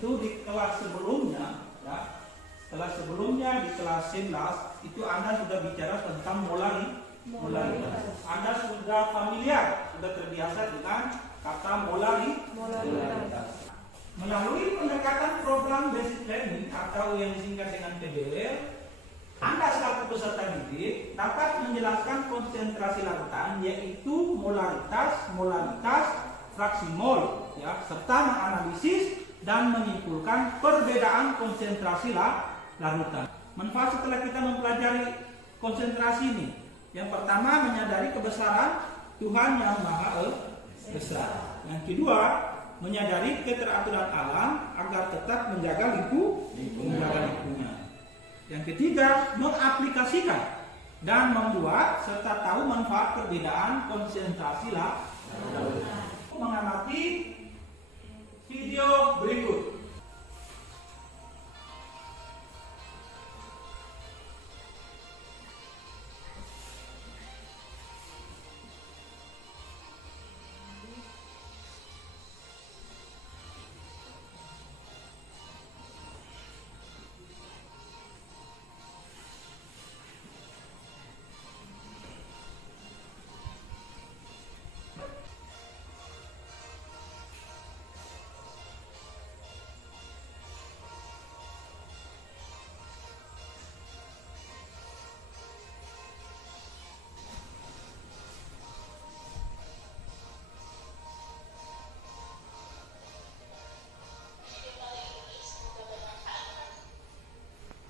itu di kelas sebelumnya, ya, kelas sebelumnya di kelas 11 itu Anda sudah bicara tentang molaritas. Anda sudah familiar, sudah terbiasa dengan kata molaritas. Melalui pendekatan program basic training atau yang disingkat dengan PBL, Anda selaku peserta didik dapat menjelaskan konsentrasi larutan, yaitu molaritas, fraksi mol, ya, serta menganalisis dan menyimpulkan perbedaan konsentrasi larutan. Manfaat setelah kita mempelajari konsentrasi ini, yang pertama menyadari kebesaran Tuhan yang Maha Besar. Yang kedua, menyadari keteraturan alam agar tetap menjaga lingkungan. Yang ketiga, mengaplikasikan dan membuat serta tahu manfaat perbedaan konsentrasi larutan. Mengamati video berikut.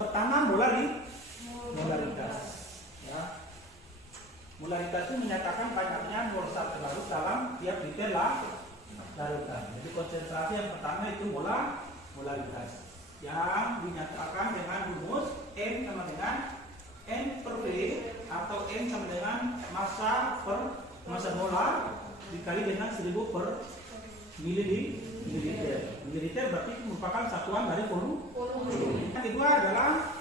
Pertama, molaritas. Ya. Molaritas itu menyatakan banyaknya mol zat terlarut dalam tiap liter larutan. Jadi konsentrasi yang pertama itu molaritas, yang dinyatakan dengan rumus M sama dengan N per V atau M sama dengan massa molar dikali dengan 1000 per mililiter. Mililiter berarti merupakan satuan dari volume. Yang kedua adalah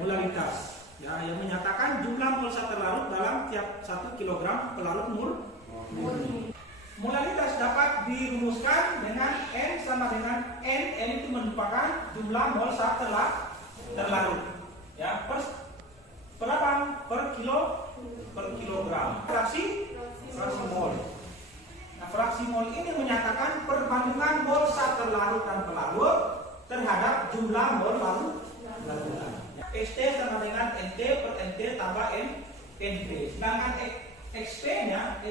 molaritas, ya, yang menyatakan jumlah mol zat terlarut dalam tiap 1 kg pelarut murni. Molaritas dapat dirumuskan dengan N sama dengan N. N itu merupakan jumlah mol zat terlarut, ya, per kilogram. Fraksi mol. Nah, fraksi mol ini menyatakan perbandingan mol zat terlarut dan pelarut terhadap jumlah mol larutan. ST sama dengan NT per NT tambah NP. Sedangkan XP-nya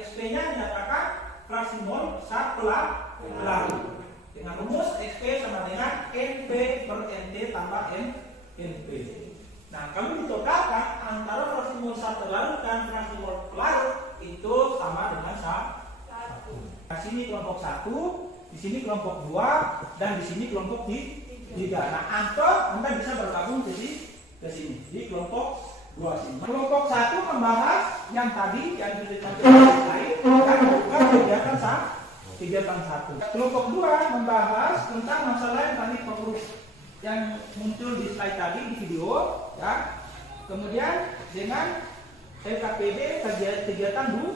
menyatakan fraksi mol zat pelarut. Dengan rumus XP sama dengan NP per NT tambah NP. Nah, kalau ditotalkan antara fraksi mol zat terlarut dan fraksi mol pelarut itu sama dengan 1. Di sini kelompok 1, di sini kelompok 2, dan di sini kelompok 3. Nah, Anda bisa bergabung ke sini di kelompok 2 sini. Kelompok 1 membahas yang tadi yang disampaikan lain dan bukan kegiatan 1. Kelompok 2 membahas tentang masalah yang tadi yang muncul di slide tadi di video, ya. Kemudian dengan LKPD kegiatan 2,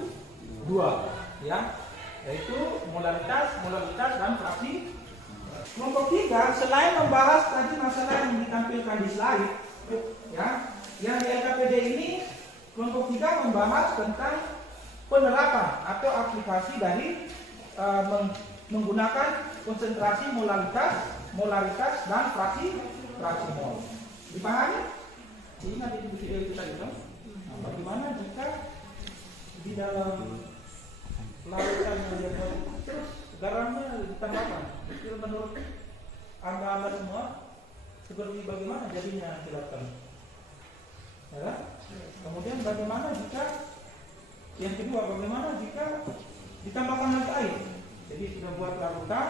ya, yaitu molaritas dan fraksi. Kelompok 3 selain membahas tadi masalah yang ditampilkan di slide, ya, yang di LKPD ini kelompok 3 membahas tentang penerapan atau aplikasi dari menggunakan konsentrasi molaritas dan fraksi mol. Dipahami? Ingat di video kita gitu. Nah, bagaimana jika di dalam larutan yang terus garamnya ditambahkan? Itu menurut Anda semua seperti bagaimana jadinya silakan. Ya? Kemudian bagaimana jika yang kedua, bagaimana jika ditambahkan lagi air? Jadi sudah buat larutan,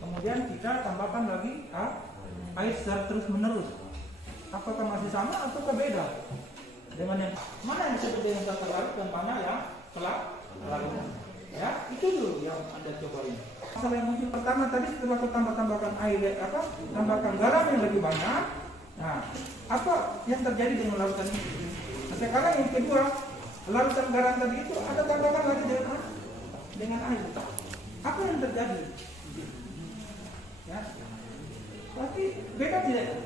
kemudian kita tambahkan lagi air secara terus menerus. Apakah masih sama atau beda dengan yang mana yang disebut dengan zat terlarut dan mana yang telah larut? Ya, itu dulu yang Anda cobain. Masalah yang muncul pertama tadi setelah kita tambahkan air, tambahkan garam yang lebih banyak. Nah, apa yang terjadi dengan larutan ini? Nah, sekarang yang kedua, larutan garam tadi itu ada tambahkan lagi dengan air. Apa yang terjadi? Beda tidak?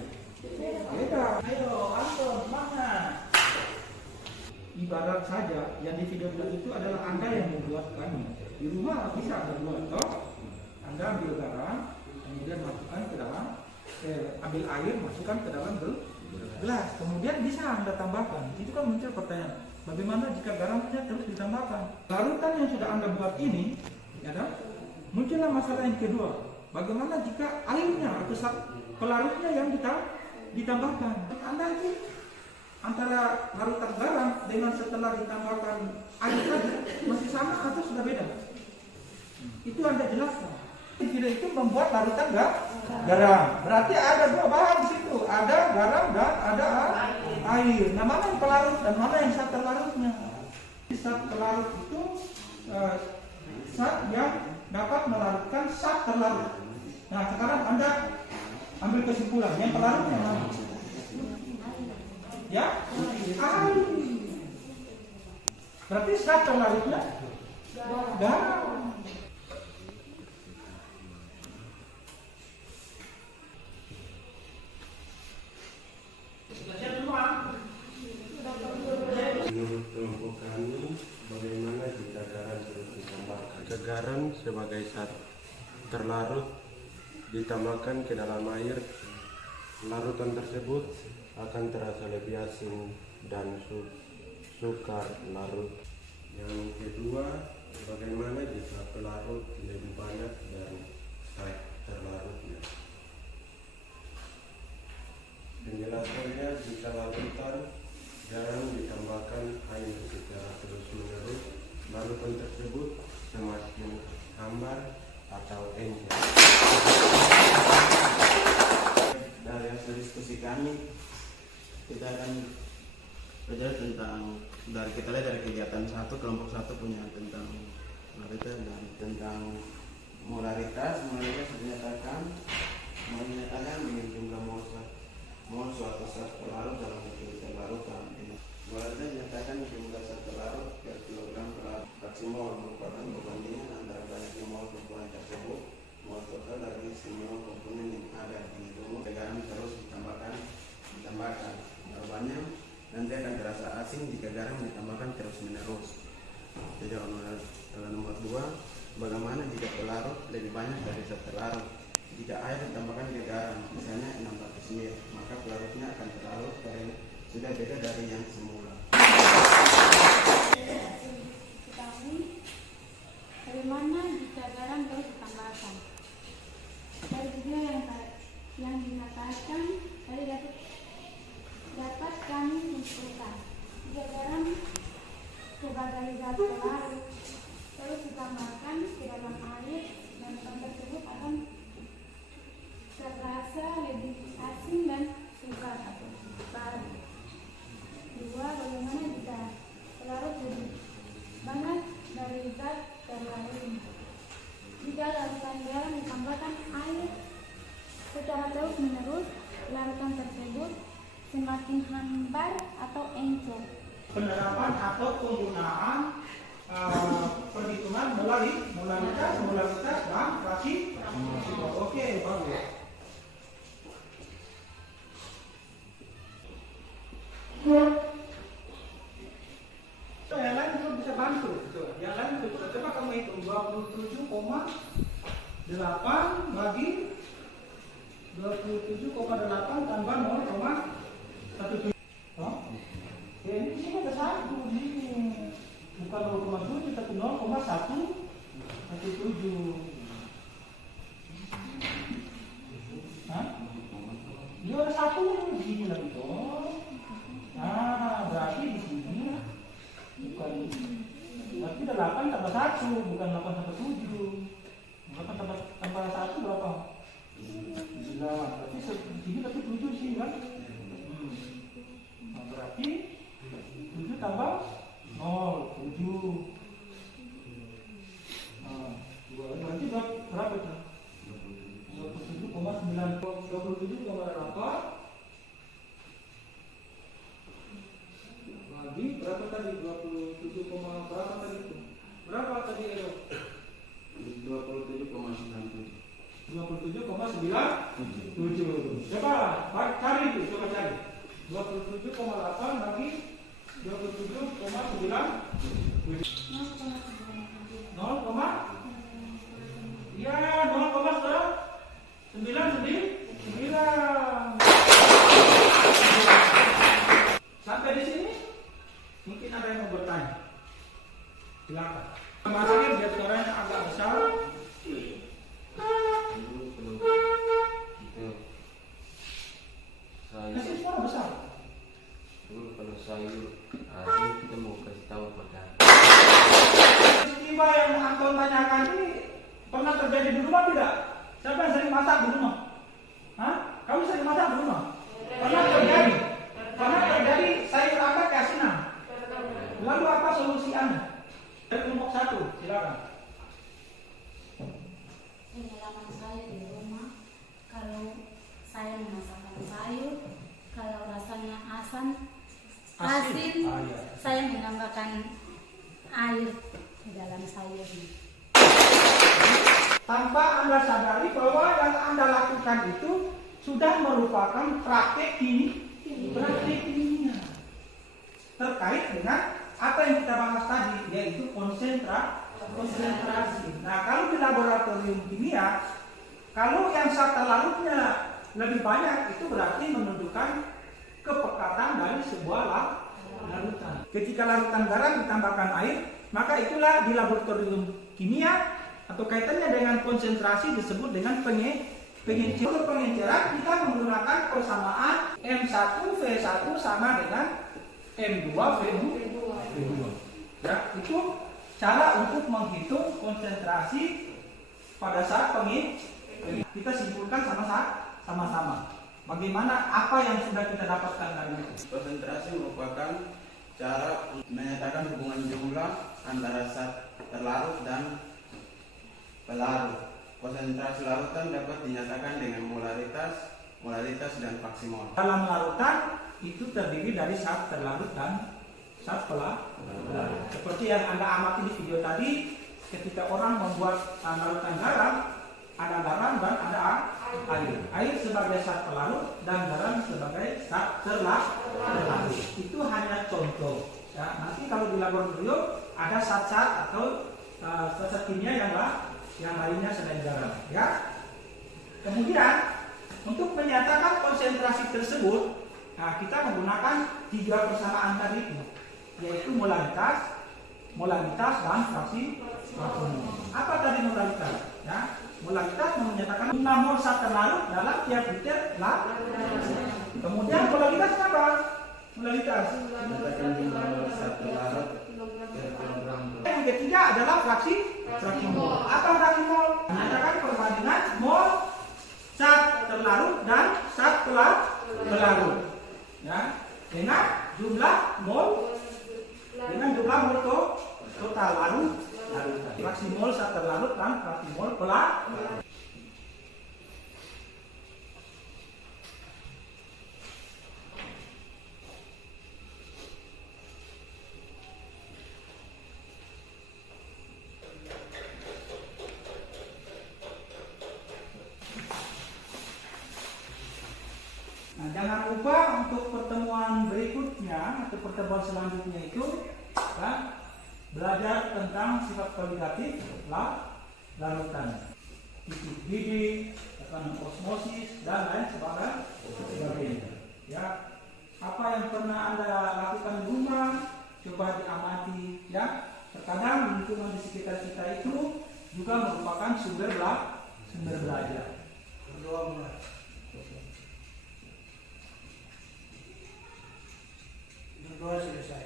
Beda. Ayo, Anton, mana? Ibarat saja yang di video itu adalah Anda yang membuatkannya. Di rumah bisa Anda buat, toh? Anda ambil garam, kemudian masukkan ke dalam, ambil air, masukkan ke dalam gelas, kemudian bisa Anda tambahkan. Itu kan muncul pertanyaan, bagaimana jika garamnya terus ditambahkan? Larutan yang sudah Anda buat ini, ya kan? Muncullah masalah yang kedua, bagaimana jika airnya atau pelarutnya yang ditambahkan? Anda itu antara larutan garam dengan setelah ditambahkan air tadi masih sama atau sudah beda? Itu Anda jelaskan. Tidak itu membuat larutan garam. Berarti ada dua bahan di situ, ada garam dan ada air. Nah, mana yang pelarut dan mana yang zat terlarutnya? Zat pelarut itu zat yang dapat melarutkan zat terlarut. Nah, sekarang Anda ambil kesimpulan, yang pelarutnya mana? Ya, air. Berarti zat terlarutnya garam. Menurut kelompok kami, bagaimana jika garam terus ditambahkan? Jika garam sebagai zat terlarut ditambahkan ke dalam air, larutan tersebut akan terasa lebih asin dan sukar larut. Yang kedua, bagaimana jika pelarut lebih banyak dari zat terlarutnya? Penjelasannya, jika larutan garam ditambahkan air secara terus-menerus, larutan tersebut semakin hambar atau encer. Dari hasil diskusi kami, kita akan belajar tentang, kita lihat dari kegiatan satu, kelompok satu punya tentang molaritas dan tentang molaritas menyatakan dengan jumlah mol suatu zat pelarut dalam kegiatan larutan. Molaritas menyatakan jumlah zat pelarut per kilogram fraksi mol merupakan perbandingan antara banyaknya mol komponen tersebut, mol total dari semua komponen yang ada di rumus. Garam terus ditambahkan. Jawabannya nanti akan terasa asing jika garam ditambahkan terus menerus. Jadi nomor 2, bagaimana jika pelarut lebih banyak dari zat terlarut? Jika air ditambahkan ke garam, misalnya 600 ml, maka pelarutnya akan terlarut karena sudah beda dari yang semula. Bagaimana jika garam terus ditambahkan? Dari video yang dikatakan tadi dapat kami simpulkan, jika garam sebagai zat pelarut terus ditambahkan ke dalam air, dan tersebut akan terasa lebih asin dan sukar atau baru. 2. Bagaimana jika pelarut lebih banyak dari zat terlarut? Jika larutan garam ditambahkan air secara terus menerus, larutan tersebut semakin hambar atau encer. Penerapan atau penggunaan perhitungan molaritas dan fraksi. Oke, bagus. Yang lain juga bisa bantu. Yang lain juga coba kamu hitung 27,8 bagi 27,8 tambah 0,17. Ya, ini sih ada satu ini. Bukan 0,7 tapi 0,117. Hah? Ini ada satu di sini lagi toh. Nah, berarti di sini bukan, berarti 8 tambah 1, bukan 8 tambah 7. 8 tambah 1 berapa? 9. Berarti di sini tapi 7 sih kan? Nah, berarti 7 tambah 0, 7. Nah, berarti 27,97. Coba cari itu, coba cari. 27,8 bagi 27,9. 0, iya 0,9. Sampai di sini mungkin ada yang mau bertanya. Silakan. Masih dia suaranya agak besar. Kasih suara besar. Dulu kalau sayur, ini kita mau kasih tahu pada Peristiwa yang Anton tanyakan ini pernah terjadi di rumah tidak? Siapa yang sering masak di rumah? Hah? Kamu sering masak di rumah? Pernah terjadi? Pernah terjadi sayur apa keasinan? Lalu apa solusi Anda? Dari kelompok 1, silakan. Pengalaman saya di rumah, kalau saya memasakkan sayur, kalau rasanya asin, Iya. saya menambahkan air di dalam sayurnya. Tanpa Anda sadari bahwa yang Anda lakukan itu sudah merupakan praktek kimia terkait dengan apa yang kita bahas tadi, yaitu konsentrasi. Nah, kalau di laboratorium kimia, kalau yang zat terlarutnya lebih banyak, itu berarti menunjukkan kepekatan dari sebuah larutan. Ketika larutan garam ditambahkan air, maka itulah di laboratorium kimia atau kaitannya dengan konsentrasi disebut dengan pengenceran. Untuk pengenceran kita menggunakan persamaan M1V1 sama dengan M2V2. Ya, itu cara untuk menghitung konsentrasi pada saat pengenceran. Kita simpulkan sama-sama. Bagaimana apa yang sudah kita dapatkan dari itu? Konsentrasi merupakan cara menyatakan hubungan jumlah antara zat terlarut dan pelarut. Konsentrasi larutan dapat dinyatakan dengan molaritas dan fraksi mol. Dalam larutan itu terdiri dari zat terlarut dan zat pelarut. Seperti yang Anda amati di video tadi, ketika orang membuat larutan garam, ada garam dan ada air. Air sebagai zat pelarut dan garam sebagai zat terlarut. Itu hanya contoh. Ya, nanti kalau di laboratorium ada zat-zat atau zat kimia yang lainnya selain garam. Ya. Kemudian untuk menyatakan konsentrasi tersebut, nah, kita menggunakan 3 persamaan tadi itu, yaitu molaritas dan fraksi mol. Apa tadi molaritas? Ya. Molaritas menyatakan jumlah mol zat terlarut dalam tiap liter Kemudian molaritas apa? Molaritas. Menyatakan jumlah mol zat terlarut per kilogram. Yang ketiga adalah fraksi mol. Apa fraksi mol? Menyatakan perbandingan mol zat terlarut dan zat pelarut. Ya, dengan jumlah mol total larut. Fraksi mol zat terlarut dan fraksi mol pelarut. Nah, jangan lupa untuk pertemuan berikutnya atau pertemuan selanjutnya itu kan, belajar tentang sifat kualitatif larutan, titik didih, tekanan osmosis dan lain sebagainya. Ya, apa yang pernah Anda lakukan di rumah, coba diamati. Ya, terkadang lingkungan di sekitar kita itu juga merupakan sumber belajar. Berdoa mulai. Berdoa selesai.